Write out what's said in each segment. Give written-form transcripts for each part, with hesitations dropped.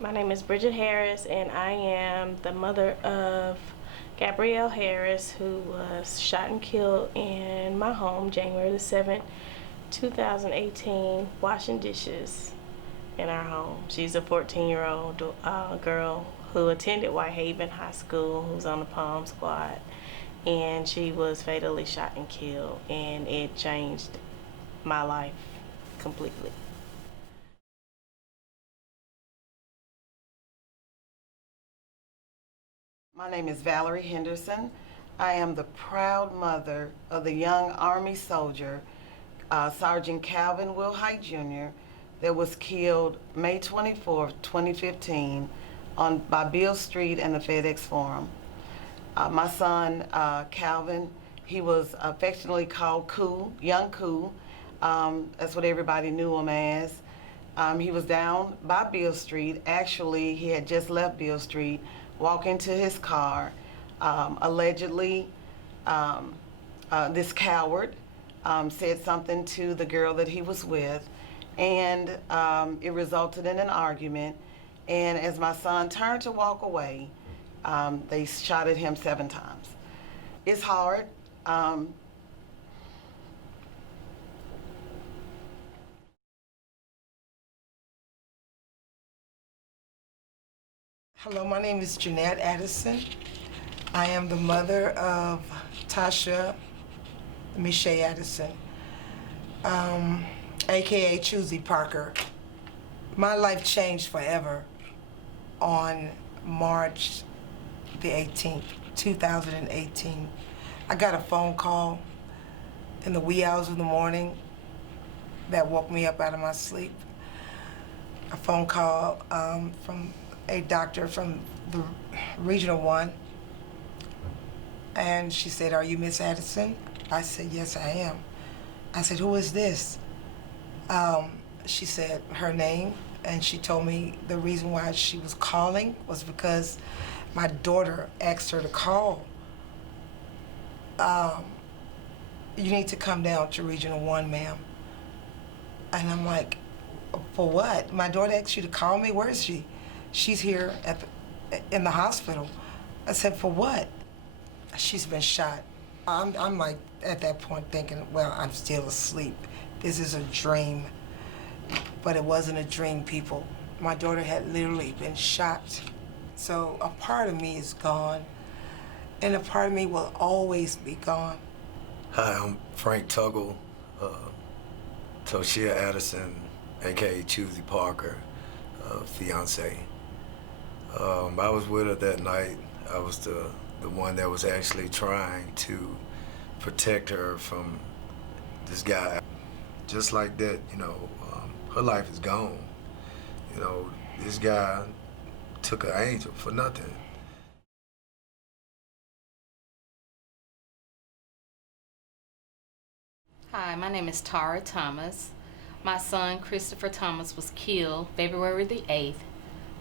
My name is Bridget Harris, and I am the mother of Gabrielle Harris, who was shot and killed in my home January the 7th, 2018, washing dishes in our home. She's a 14-year-old girl who attended Whitehaven High School, who's on the Palm Squad, and she was fatally shot and killed, and it changed my life completely. My name is Valerie Henderson. I am the proud mother of the young Army soldier, Sergeant Calvin WILHITE Jr., that was killed May 24th, 2015 by Beale Street and the FedEx Forum. My son, Calvin, he was affectionately called Cool, Young Cool. That's what everybody knew him as. He was down by Beale Street. Actually, he had just left Beale Street, walking to his car. Allegedly, this coward said something to the girl that he was with, and it resulted in an argument. And as my son turned to walk away, they shot at him 7 times. It's hard. Hello, my name is Jeanette Addison. I am the mother of TOSHIA Michelle Addison, AKA CHOOSEY Parker. My life changed forever on March the 18th, 2018. I got a phone call in the wee hours of the morning that woke me up out of my sleep. A phone call from a doctor from the Regional 1, and she said, "Are you Miss Addison?" I said, "Yes, I am." I said, "Who is this?" She said her name, and she told me the reason why she was calling was because my daughter asked her to call. "You need to come down to Regional 1, ma'am." And I'm like, "For what? My daughter asked you to call me? Where is she?" "She's here in the hospital." I said, "For what?" "She's been shot." I'm like, at that point thinking, well, I'm still asleep. This is a dream. But it wasn't a dream, people. My daughter had literally been shot. So a part of me is gone, and a part of me will always be gone. Hi, I'm Frank Tuggle, TOSHIA Addison, aka CHOOSEY Parker, fiance. I was with her that night. I was the one that was actually trying to protect her from this guy. Just like that, her life is gone. This guy took an angel for nothing. Hi, my name is Tara Thomas. My son, Christopher Thomas, was killed February the 8th,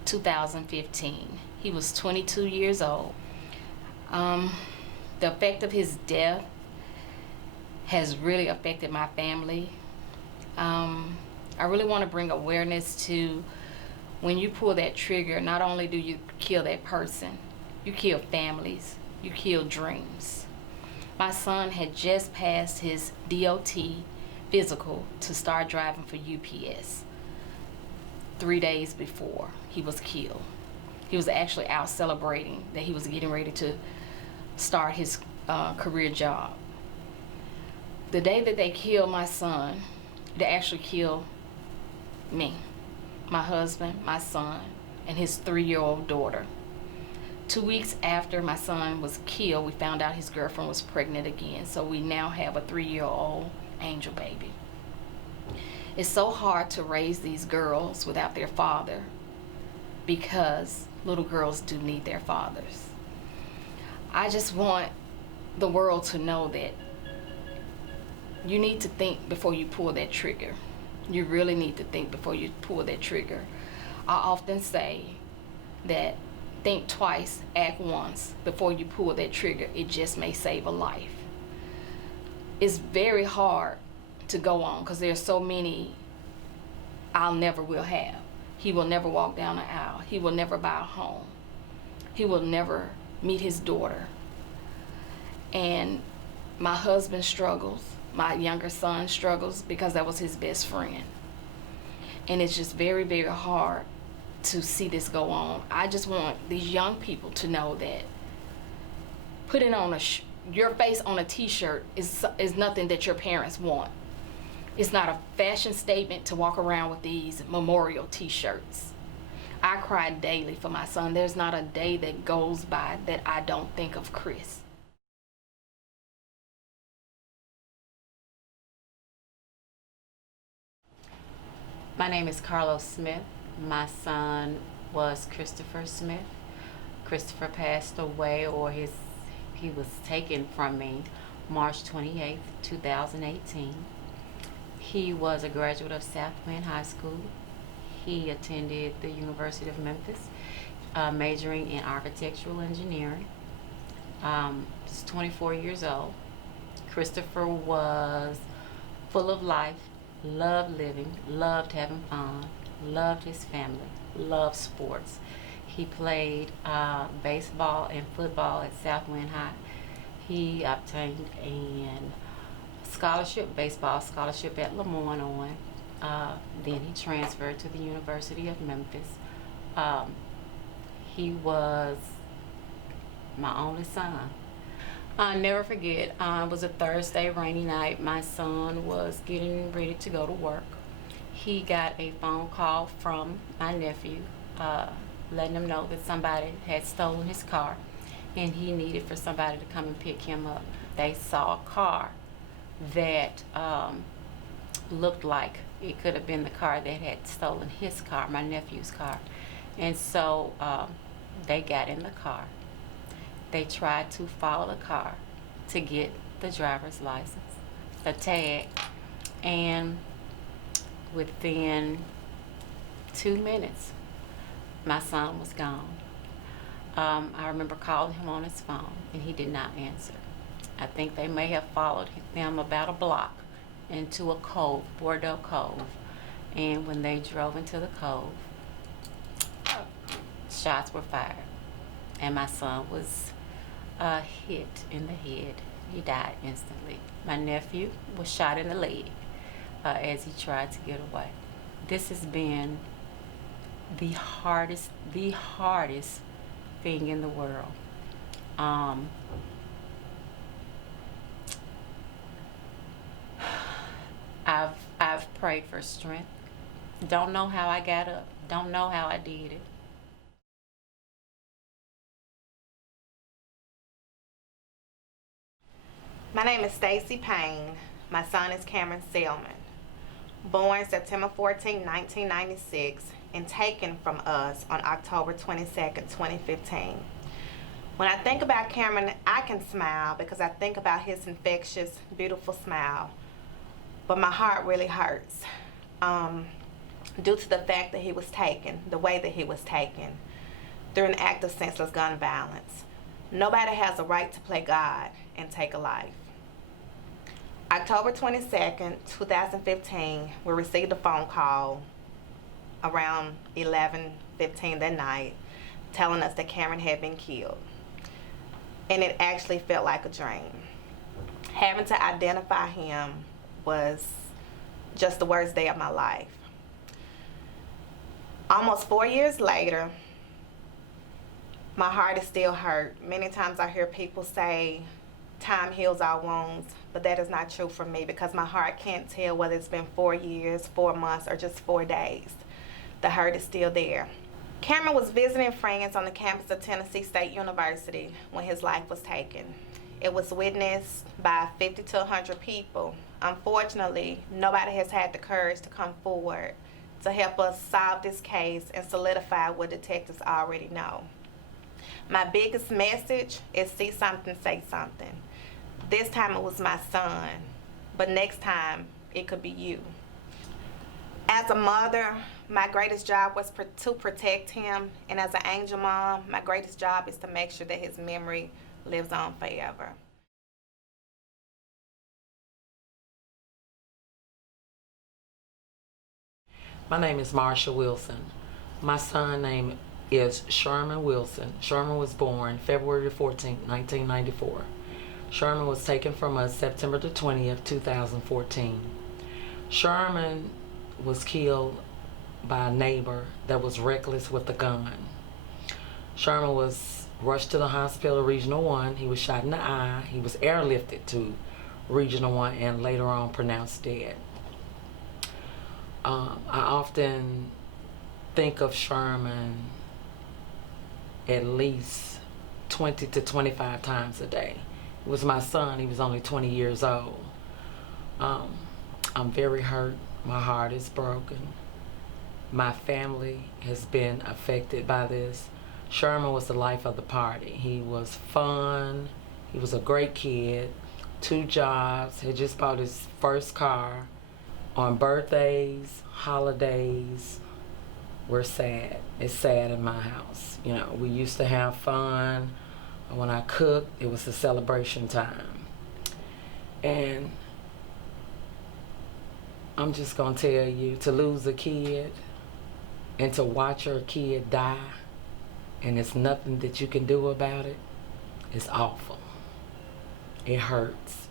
2015. He was 22 years old. The effect of his death has really affected my family. I really want to bring awareness to when you pull that trigger, not only do you kill that person, you kill families, you kill dreams. My son had just passed his DOT physical to start driving for UPS 3 days before he was killed. He was actually out celebrating that he was getting ready to start his career job. The day that they killed my son, they actually killed me, my husband, my son, and his 3-year-old daughter. 2 weeks after my son was killed, we found out his girlfriend was pregnant again, so we now have a 3-year-old angel baby. It's so hard to raise these girls without their father, because little girls do need their fathers. I just want the world to know that you need to think before you pull that trigger. You really need to think before you pull that trigger. I often say that think twice, act once before you pull that trigger. It just may save a life. It's very hard to go on because there's so many I'll never will have. He will never walk down the aisle. He will never buy a home. He will never meet his daughter. And my husband struggles. My younger son struggles because that was his best friend. And it's just very, very hard to see this go on. I just want these young people to know that putting on your face on a t-shirt is nothing that your parents want. It's not a fashion statement to walk around with these memorial t-shirts. I cry daily for my son. There's not a day that goes by that I don't think of Chris. My name is Carlos Smith. My son was Christopher Smith. Christopher passed away, or he was taken from me March 28th, 2018. He was a graduate of Southwind High School. He attended the University of Memphis, majoring in architectural engineering. He's 24 years old. Christopher was full of life, loved living, loved having fun, loved his family, loved sports. He played baseball and football at Southwind High. He obtained a scholarship, baseball scholarship at LeMoyne. Then he transferred to the University of Memphis. He was my only son. I'll never forget, it was a Thursday rainy night. My son was getting ready to go to work. He got a phone call from my nephew, letting him know that somebody had stolen his car and he needed for somebody to come and pick him up. They saw a car that looked like it could have been the car that had stolen his car, my nephew's car. And so they got in the car. They tried to follow the car to get the driver's license, the tag, and within 2 minutes, my son was gone. I remember calling him on his phone, and he did not answer. I think they may have followed them about a block into a cove, Bordeaux Cove, and when they drove into the cove, shots were fired, and my son was hit in the head. He died instantly. My nephew was shot in the leg as he tried to get away. This has been the hardest thing in the world. I've prayed for strength. Don't know how I got up. Don't know how I did it. My name is Stacy Payne. My son is Cameron Selman. Born September 14, 1996, and taken from us on October 22nd, 2015. When I think about Cameron, I can smile because I think about his infectious, beautiful smile. But my heart really hurts due to the fact that he was taken, the way that he was taken, through an act of senseless gun violence. Nobody has a right to play God and take a life. October 22nd, 2015, we received a phone call around 11:15 that night telling us that Cameron had been killed. And it actually felt like a dream. Having to identify him was just the worst day of my life. Almost 4 years later, my heart is still hurt. Many times I hear people say, time heals all wounds, but that is not true for me because my heart can't tell whether it's been 4 years, 4 months, or just 4 days. The hurt is still there. Cameron was visiting friends on the campus of Tennessee State University when his life was taken. It was witnessed by 50 to 100 people. Unfortunately, nobody has had the courage to come forward to help us solve this case and solidify what detectives already know. My biggest message is see something, say something. This time it was my son, but next time it could be you. As a mother, my greatest job was to protect him, and as an angel mom, my greatest job is to make sure that his memory lives on forever. My name is Marsha Wilson. My son name is Sherman Wilson. Sherman was born February 14, 1994. Sherman was taken from us September the 20th, 2014. Sherman was killed by a neighbor that was reckless with a gun. Sherman was rushed to the hospital, Regional 1. He was shot in the eye. He was airlifted to Regional 1 and later on pronounced dead. I often think of Sherman at least 20 to 25 times a day. It was my son. He was only 20 years old. I'm very hurt. My heart is broken. My family has been affected by this. Sherman was the life of the party. He was fun. He was a great kid. 2 jobs. Had just bought his first car. On birthdays, holidays, we're sad. It's sad in my house. You know, we used to have fun. When I cooked, it was a celebration time. And I'm just gonna tell you, to lose a kid and to watch your kid die, and there's nothing that you can do about it, is awful. It hurts.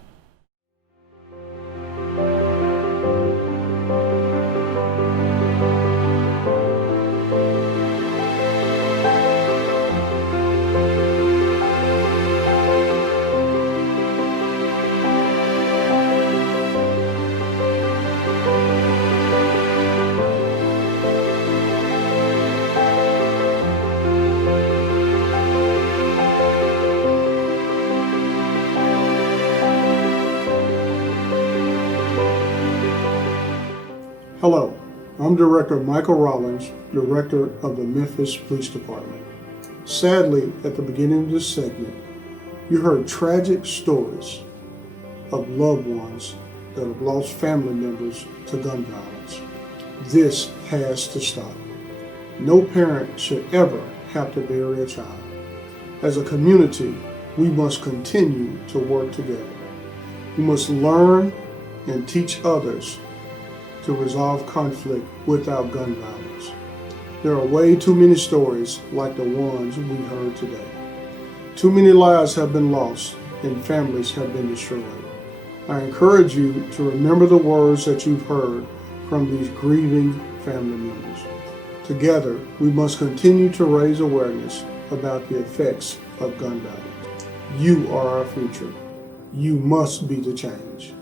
Hello, I'm Director Michael Rollins, Director of the Memphis Police Department. Sadly, at the beginning of this segment, you heard tragic stories of loved ones that have lost family members to gun violence. This has to stop. No parent should ever have to bury a child. As a community, we must continue to work together. We must learn and teach others to resolve conflict without gun violence. There are way too many stories like the ones we heard today. Too many lives have been lost and families have been destroyed. I encourage you to remember the words that you've heard from these grieving family members. Together, we must continue to raise awareness about the effects of gun violence. You are our future. You must be the change.